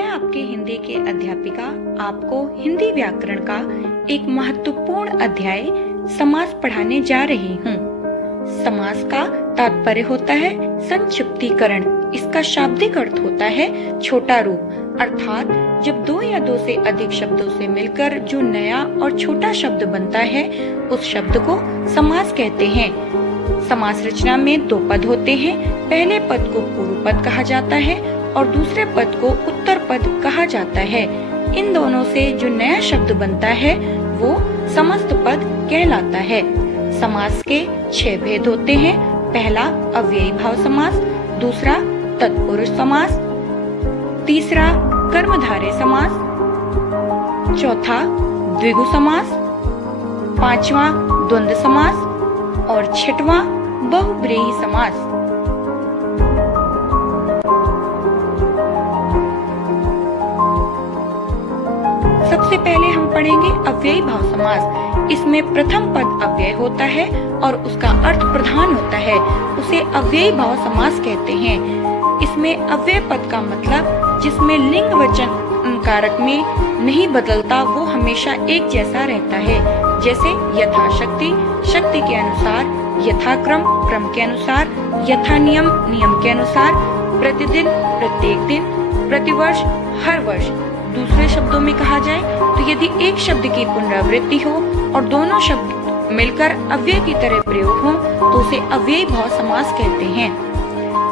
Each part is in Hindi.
मैं आपकी हिंदी के अध्यापिका आपको हिंदी व्याकरण का एक महत्वपूर्ण अध्याय समास पढ़ाने जा रही हूँ। समास का तात्पर्य होता है संक्षिप्तीकरण। इसका शाब्दिक अर्थ होता है छोटा रूप, अर्थात जब दो या दो से अधिक शब्दों से मिलकर जो नया और छोटा शब्द बनता है उस शब्द को समास कहते हैं। समास रचना में दो पद होते हैं। पहले पद को पूर्व पद कहा जाता है और दूसरे पद को उत्तर पद कहा जाता है। इन दोनों से जो नया शब्द बनता है वो समस्त पद कहलाता है। समास के 6 भेद होते हैं। पहला अव्ययी भाव समास, दूसरा तत्पुरुष समास, तीसरा कर्मधारय समास, चौथा द्विगु समास, पांचवा द्वंद्व समास और छठवां बहुब्रीहि समास। सबसे पहले हम पढ़ेंगे अव्ययी भाव समास। इसमें प्रथम पद अव्यय होता है और उसका अर्थ प्रधान होता है, उसे अव्ययी भाव समास कहते हैं। इसमें अव्यय पद का मतलब जिसमें लिंग वचन कारक में नहीं बदलता, वो हमेशा एक जैसा रहता है। जैसे यथाशक्ति, शक्ति के अनुसार, यथाक्रम, क्रम के अनुसार, यथा नियम, नियम के अनुसार, प्रतिदिन, प्रत्येक दिन, प्रतिवर्ष, हर वर्ष। दूसरे शब्दों में कहा जाए तो यदि एक शब्द की पुनरावृत्ति हो और दोनों शब्द मिलकर अव्यय की तरह प्रयोग हो तो उसे अव्ययी भाव समास कहते हैं।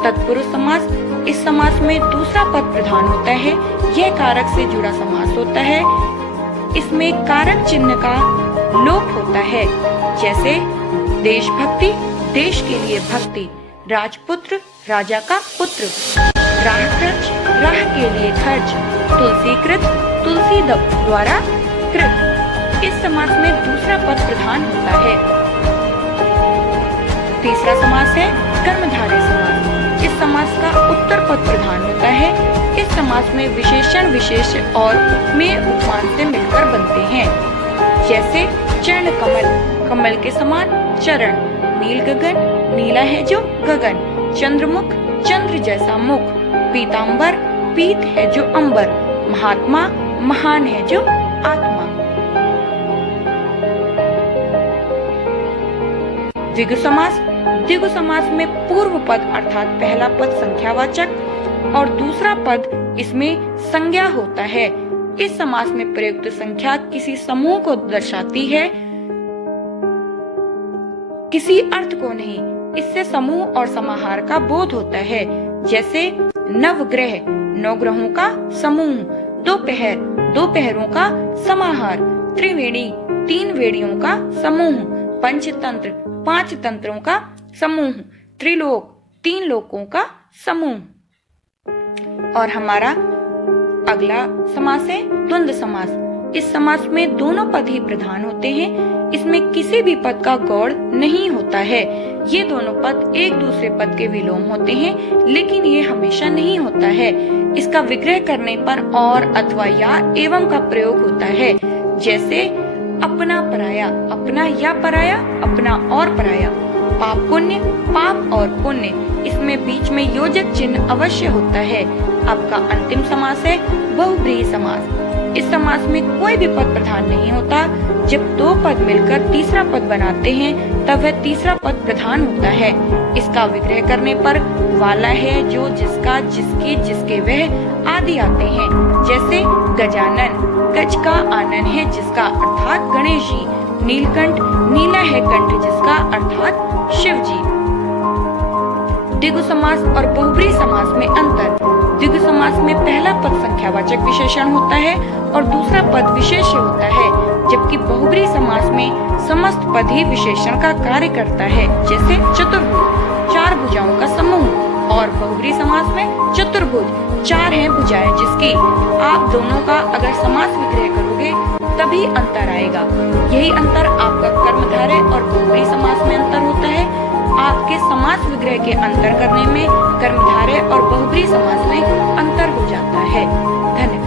तत्पुरुष समास, इस समास में दूसरा पद प्रधान होता है। यह कारक से जुड़ा समास होता है। इसमें कारक चिन्ह का लोप होता है। जैसे देशभक्ति, देश के लिए भक्ति, राजपुत्र, राजा का पुत्र, राह खर्च, राह के लिए खर्च, तुलसीकृत, तुलसी द्वारा कृत। इस समास में दूसरा पद प्रधान होता है। तीसरा समास है कर्मधारय समास। इस समास का उत्तर पद प्रधान होता है। इस समास में विशेषण विशेष और उपमेय उपमान से मिलकर बनते हैं। जैसे चरण कमल, कमल के समान चरण, नील गगन, नीला है जो गगन, चंद्रमुख, चंद्र जैसा मुख, पीतांबर, पीत है जो अंबर, महात्मा, महान है जो आत्मा। द्विगु समास, द्विगु समास में पूर्व पद अर्थात पहला पद संख्यावाचक और दूसरा पद इसमें संज्ञा होता है। इस समास में प्रयुक्त संख्या किसी समूह को दर्शाती है, किसी अर्थ को नहीं। इससे समूह और समाहार का बोध होता है। जैसे नवग्रह, 9 ग्रहों का समूह, दोपहर, दोपहरों का समाहार, त्रिवेणी, 3 वेणियों का समूह, पंचतंत्र, 5 तंत्रों का समूह, त्रिलोक, 3 लोकों का समूह। और हमारा अगला समास है द्वंद्व समास। इस समास में दोनों पद ही प्रधान होते हैं। इसमें किसी भी पद का गौड़ नहीं होता है। ये दोनों पद एक दूसरे पद के विलोम होते हैं, लेकिन ये हमेशा नहीं होता है। इसका विग्रह करने पर और अथवा या एवं का प्रयोग होता है। जैसे अपना पराया, अपना या पराया, अपना और पराया। पाप पुण्य, पाप और पुण्य, इसमें बीच में योजक चिन्ह अवश्य होता है। आपका अंतिम समास है बहुब्रीहि समास। इस समास में कोई भी पद प्रधान नहीं होता। जब 2 पद मिलकर तीसरा पद बनाते हैं तब वह तीसरा पद प्रधान होता है। इसका विग्रह करने पर वाला है जो, जिसका, जिसकी, जिसके, वह आदि आते हैं। जैसे गजानन, गज का आनन है जिसका अर्थात गणेश जी, नीलकंठ, नीला है कंठ जिसका अर्थात शिव जी। द्विगु समास और बहुब्रीहि समास में अंतर। द्विगु समास में पहला पद संख्यावाचक विशेषण होता है और दूसरा पद विशेष्य होता है, जबकि बहुब्रीहि समास में समस्त पद ही विशेषण का कार्य करता है। जैसे चतुर्भुज, 4 भुजाओं का समूह, और बहुब्रीहि समास में चतुर्भुज, 4 हैं भुजाएं जिसकी। आप दोनों का अगर समास विग्रह करोगे तभी अंतर आएगा। यही अंतर आपका कर्मधारय और बहुब्रीहि समास में अंतर होता है। आपके समास विग्रह के अंतर करने में कर्मधारय और बहुब्रीहि समास में अंतर हो जाता है। धन्यवाद।